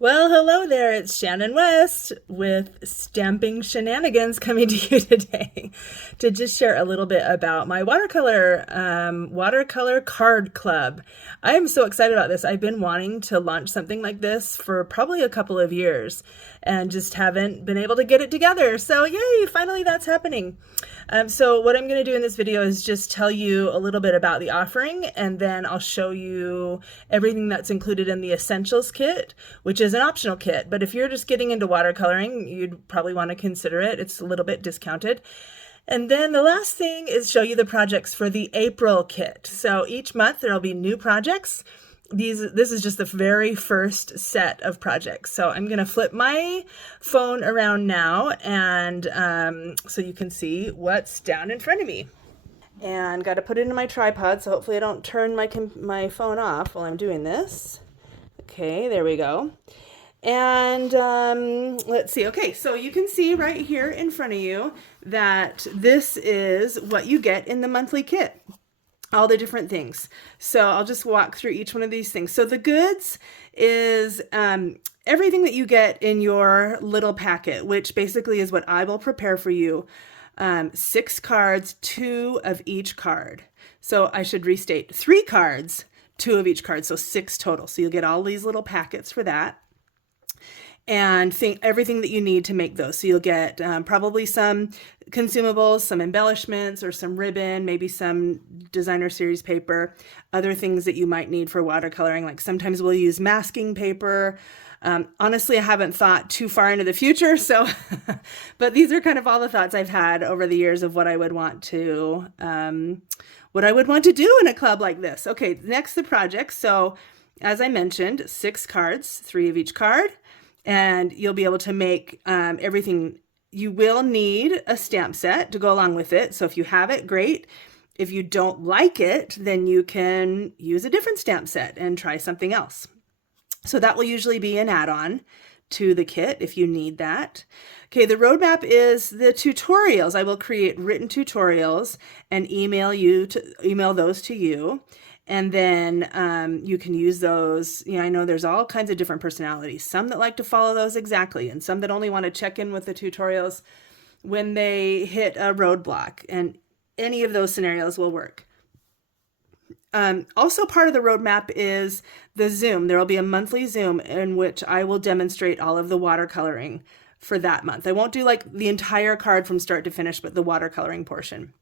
Well, hello there. It's Shannon West with Stamping Shenanigans coming to you today to just share a little bit about my watercolor card club. I am so excited about this. I've been wanting to launch something like this for probably a couple of years and just haven't been able to get it together. So yay, finally that's happening. So what I'm going to do in this video is just tell you a little bit about the offering, and then I'll show you everything that's included in the Essentials kit, which is an optional kit. But if you're just getting into watercoloring, you'd probably want to consider it. It's a little bit discounted. And then the last thing is show you the projects for the April kit. So each month there'll be new projects. This is just the very first set of projects. So I'm gonna flip my phone around now, and so you can see what's down in front of me. And got to put it in my tripod, so hopefully I don't turn my phone off while I'm doing this. Okay, there we go. And let's see. Okay, so you can see right here in front of you that this is what you get in the monthly kit. All the different things. So I'll just walk through each one of these things. So the goods is everything that you get in your little packet, which basically is what I will prepare for you. 6 cards, 2 of each card. So I should restate 3 cards, 2 of each card, so 6 total. So you'll get all these little packets for that. And everything that you need to make those. So you'll get probably some consumables, some embellishments, or some ribbon, maybe some designer series paper, other things that you might need for watercoloring. Like sometimes we'll use masking paper. Honestly, I haven't thought too far into the future, so but these are kind of all the thoughts I've had over the years of what I would want to do in a club like this. Okay, next the project. So as I mentioned, 6 cards, 3 of each card. And you'll be able to make everything. You will need a stamp set to go along with it. So if you have it, great. If you don't like it, then you can use a different stamp set and try something else. So that will usually be an add-on to the kit if you need that. Okay, the roadmap is the tutorials. I will create written tutorials and email those to you. And then you can use those. I know there's all kinds of different personalities, some that like to follow those exactly, and some that only want to check in with the tutorials when they hit a roadblock, and any of those scenarios will work. Also part of the roadmap is the Zoom. There will be a monthly Zoom in which I will demonstrate all of the watercoloring for that month. I won't do like the entire card from start to finish, but the watercoloring portion.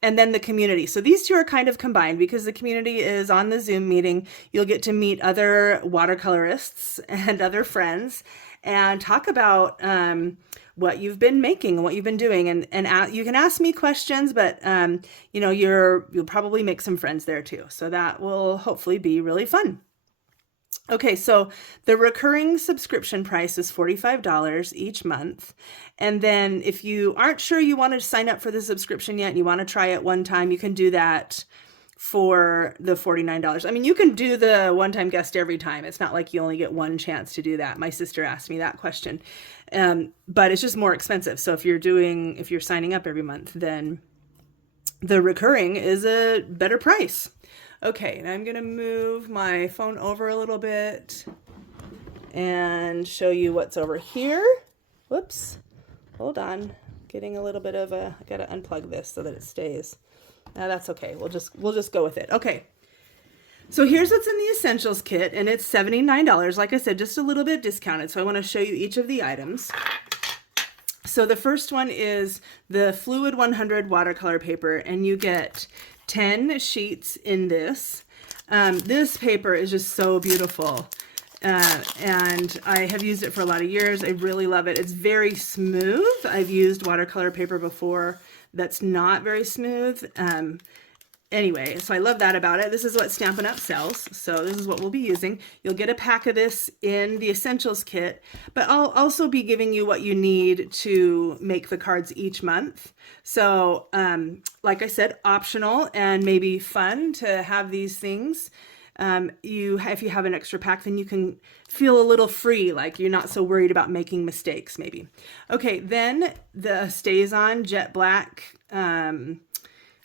And then the community. So these two are kind of combined because the community is on the Zoom meeting. You'll get to meet other watercolorists and other friends and talk about what you've been making and what you've been doing. And you can ask me questions, but you'll probably make some friends there too. So that will hopefully be really fun. Okay, so the recurring subscription price is $45 each month. And then if you aren't sure you want to sign up for the subscription yet and you want to try it one time, you can do that for the $49. I mean, you can do the one-time guest every time. It's not like you only get one chance to do that. My sister asked me that question. But it's just more expensive. So if you're signing up every month, then the recurring is a better price. Okay, and I'm gonna move my phone over a little bit and show you what's over here. Whoops, hold on. Getting a little bit of I gotta unplug this so that it stays. That's okay, we'll just go with it. Okay, so here's what's in the Essentials kit, and it's $79. Like I said, just a little bit discounted. So I wanna show you each of the items. So the first one is the Fluid 100 watercolor paper, and you get 10 sheets in this. This paper is just so beautiful. And I have used it for a lot of years. I really love it. It's very smooth. I've used watercolor paper before that's not very smooth. Anyway, so I love that about it. This is what Stampin' Up! Sells, so this is what we'll be using. You'll get a pack of this in the Essentials kit, but I'll also be giving you what you need to make the cards each month. So, like I said, optional and maybe fun to have these things. If you have an extra pack, then you can feel a little free, like you're not so worried about making mistakes, maybe. Okay, then the StazOn Jet Black,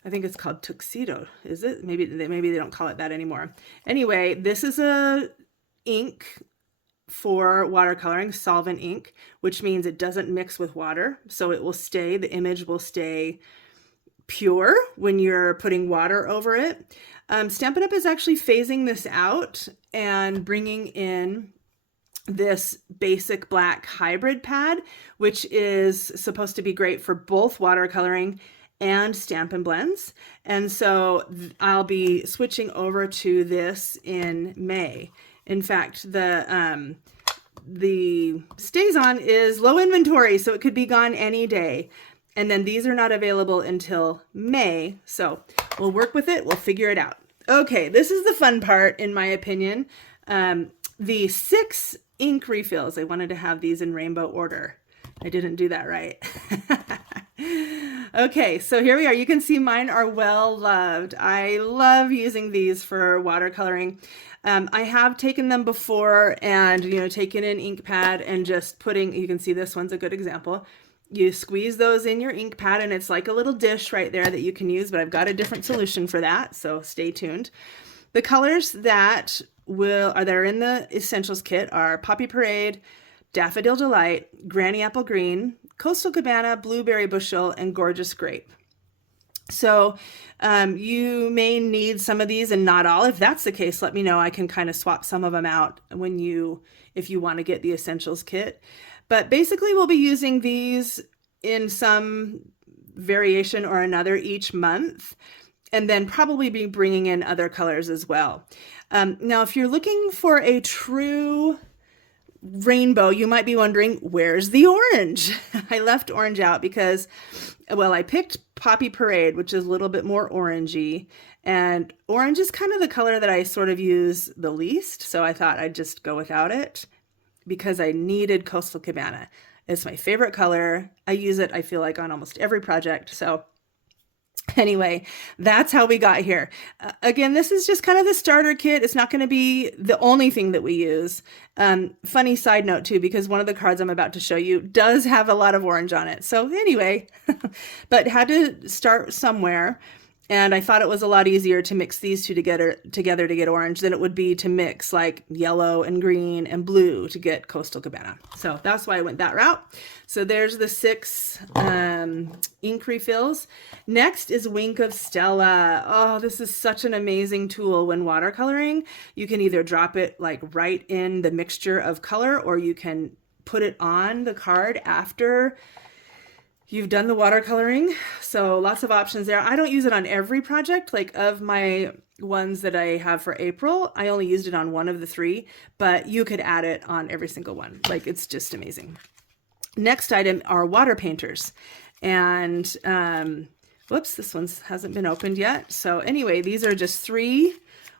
I think it's called Tuxedo, is it? Maybe they don't call it that anymore. Anyway, this is a ink for watercoloring solvent ink, which means it doesn't mix with water. So it will stay, the image will stay pure when you're putting water over it. Stampin' Up! Is actually phasing this out and bringing in this basic black hybrid pad, which is supposed to be great for both watercoloring and Stampin' Blends. And so I'll be switching over to this in May. In fact, the StazOn is low inventory, so it could be gone any day. And then these are not available until May. So we'll work with it. We'll figure it out. Okay, this is the fun part, in my opinion. The 6 ink refills. I wanted to have these in rainbow order. I didn't do that right. Okay, so here we are. You can see mine are well loved. I love using these for watercoloring. I have taken them before and, taken an ink pad and just putting, you can see this one's a good example. You squeeze those in your ink pad and it's like a little dish right there that you can use, but I've got a different solution for that, so stay tuned. The colors that are in the Essentials kit are Poppy Parade, Daffodil Delight, Granny Apple Green, Coastal Cabana, Blueberry Bushel, and Gorgeous Grape. So you may need some of these and not all. If that's the case, let me know. I can kind of swap some of them out if you want to get the Essentials kit. But basically we'll be using these in some variation or another each month, and then probably be bringing in other colors as well. Now, if you're looking for a true rainbow, you might be wondering, where's the orange? I left orange out because, I picked Poppy Parade, which is a little bit more orangey, and orange is kind of the color that I sort of use the least, so I thought I'd just go without it because I needed Coastal Cabana. It's my favorite color. I use it, I feel like, on almost every project, so anyway, that's how we got here. Again, this is just kind of the starter kit. It's not going to be the only thing that we use. Funny side note too, because one of the cards I'm about to show you does have a lot of orange on it. So anyway, but had to start somewhere. And I thought it was a lot easier to mix these two together to get orange than it would be to mix like yellow and green and blue to get Coastal Cabana. So that's why I went that route. So there's the 6 ink refills. Next is Wink of Stella. Oh, this is such an amazing tool when watercoloring. You can either drop it like right in the mixture of color, or you can put it on the card after you've done the watercoloring. So lots of options there. I don't use it on every project. Like of my ones that I have for April, I only used it on one of the 3, but you could add it on every single one. Like, it's just amazing. Next item are water painters. And whoops, this one hasn't been opened yet. So anyway, these are just 3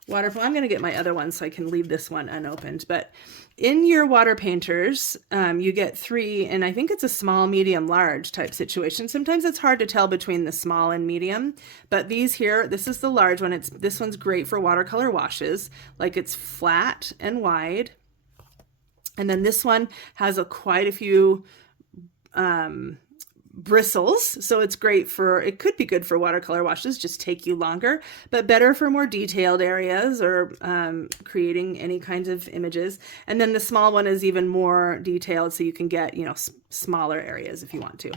water. I'm going to get my other one so I can leave this one unopened. But in your water painters, you get 3, and I think it's a small, medium, large type situation. Sometimes it's hard to tell between the small and medium, but these here, this is the large one. This one's great for watercolor washes. Like, it's flat and wide. And then this one has quite a few bristles, so it's great it could be good for watercolor washes, just take you longer, but better for more detailed areas or creating any kinds of images. And then the small one is even more detailed, so you can get, smaller areas if you want to.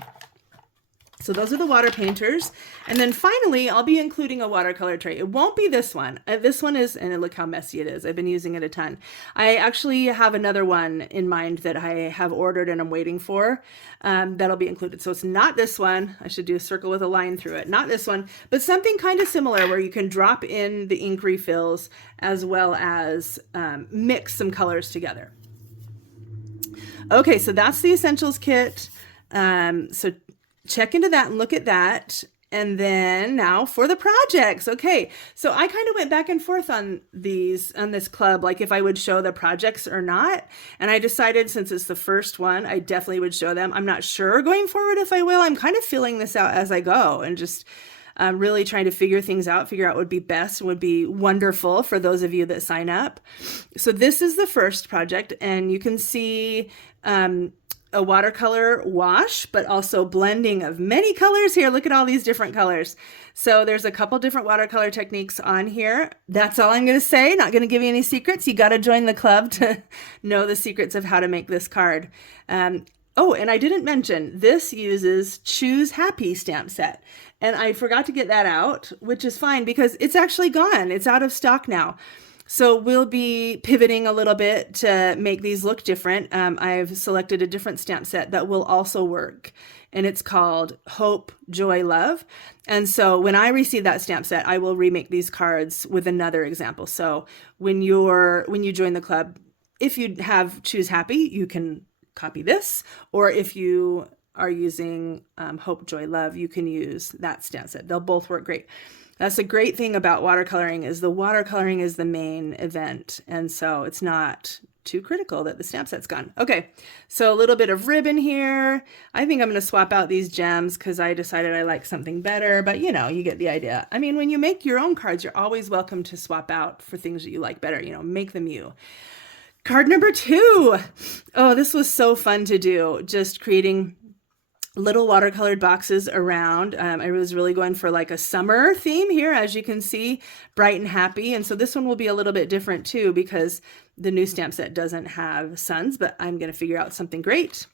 So those are the water painters. And then finally, I'll be including a watercolor tray. It won't be this one. This one is, and look how messy it is. I've been using it a ton. I actually have another one in mind that I have ordered and I'm waiting for that'll be included. So it's not this one. I should do a circle with a line through it. Not this one, but something kind of similar where you can drop in the ink refills as well as mix some colors together. Okay, so that's the Essentials kit. So check into that and look at that. And then now for the projects. Okay, so I kind of went back and forth on this club, like if I would show the projects or not. And I decided, since it's the first one, I definitely would show them. I'm not sure going forward if I will. I'm kind of feeling this out as I go and just really trying to figure out what would be best, would be wonderful for those of you that sign up. So this is the first project, and you can see a watercolor wash, but also blending of many colors. Here, look at all these different colors. So there's a couple different watercolor techniques on here. That's all I'm going to say. Not going to give you any secrets. You got to join the club to know the secrets of how to make this card. Oh, and I didn't mention, this uses Choose Happy stamp set. And I forgot to get that out, which is fine because it's actually gone. It's out of stock now. So we'll be pivoting a little bit to make these look different. I've selected a different stamp set that will also work, and it's called Hope, Joy, Love. And so when I receive that stamp set, I will remake these cards with another example. So when you join the club, if you have Choose Happy, you can copy this, or if you are using Hope, Joy, Love, you can use that stamp set. They'll both work great. That's the great thing about watercoloring is the watercoloring is the main event. And so it's not too critical that the stamp set's gone. Okay, so a little bit of ribbon here. I think I'm going to swap out these gems because I decided I like something better, but you know, you get the idea. I mean, when you make your own cards, you're always welcome to swap out for things that you like better, you know, make them you. Card number 2. Oh, this was so fun to do. Just creating little watercolored boxes around. I was really going for like a summer theme here, as you can see, bright and happy. And so this one will be a little bit different too, because the new stamp set doesn't have suns, but I'm going to figure out something great.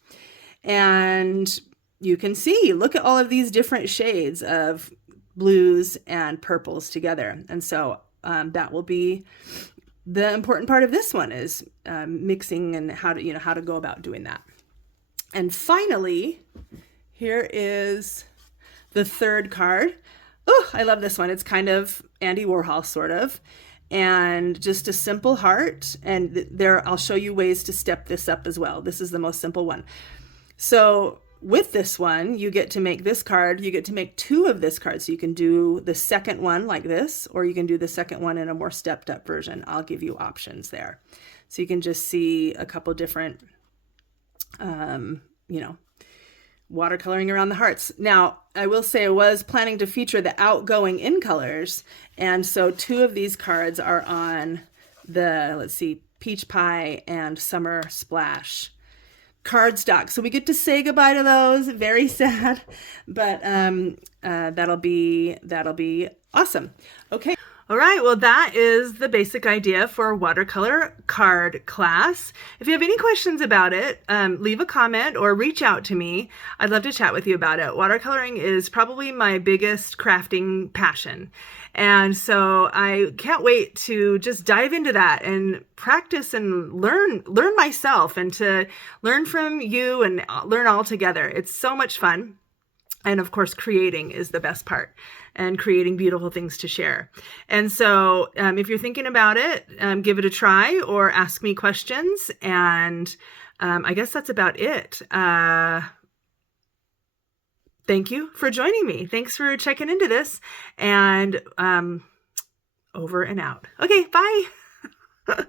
And you can see, look at all of these different shades of blues and purples together. And so that will be the important part of this one, is mixing and how to go about doing that. And finally, here is the third card. Oh, I love this one. It's kind of Andy Warhol, sort of, and just a simple heart. And there, I'll show you ways to step this up as well. This is the most simple one. So with this one, you get to make this card. You get to make 2 of this card. So you can do the second one like this, or you can do the second one in a more stepped up version. I'll give you options there. So you can just see a couple different, watercoloring around the hearts. Now, I will say I was planning to feature the outgoing in colors, and so 2 of these cards are on the, let's see, Peach Pie and Summer Splash cardstock. So we get to say goodbye to those. Very sad, but that'll be awesome. Okay. All right, well, that is the basic idea for watercolor card class. If you have any questions about it, leave a comment or reach out to me. I'd love to chat with you about it. Watercoloring is probably my biggest crafting passion. And so I can't wait to just dive into that and practice and learn myself, and to learn from you and learn all together. It's so much fun. And of course, creating is the best part, and creating beautiful things to share. And so if you're thinking about it, give it a try or ask me questions. And I guess that's about it. Thank you for joining me. Thanks for checking into this, and over and out. Okay, bye.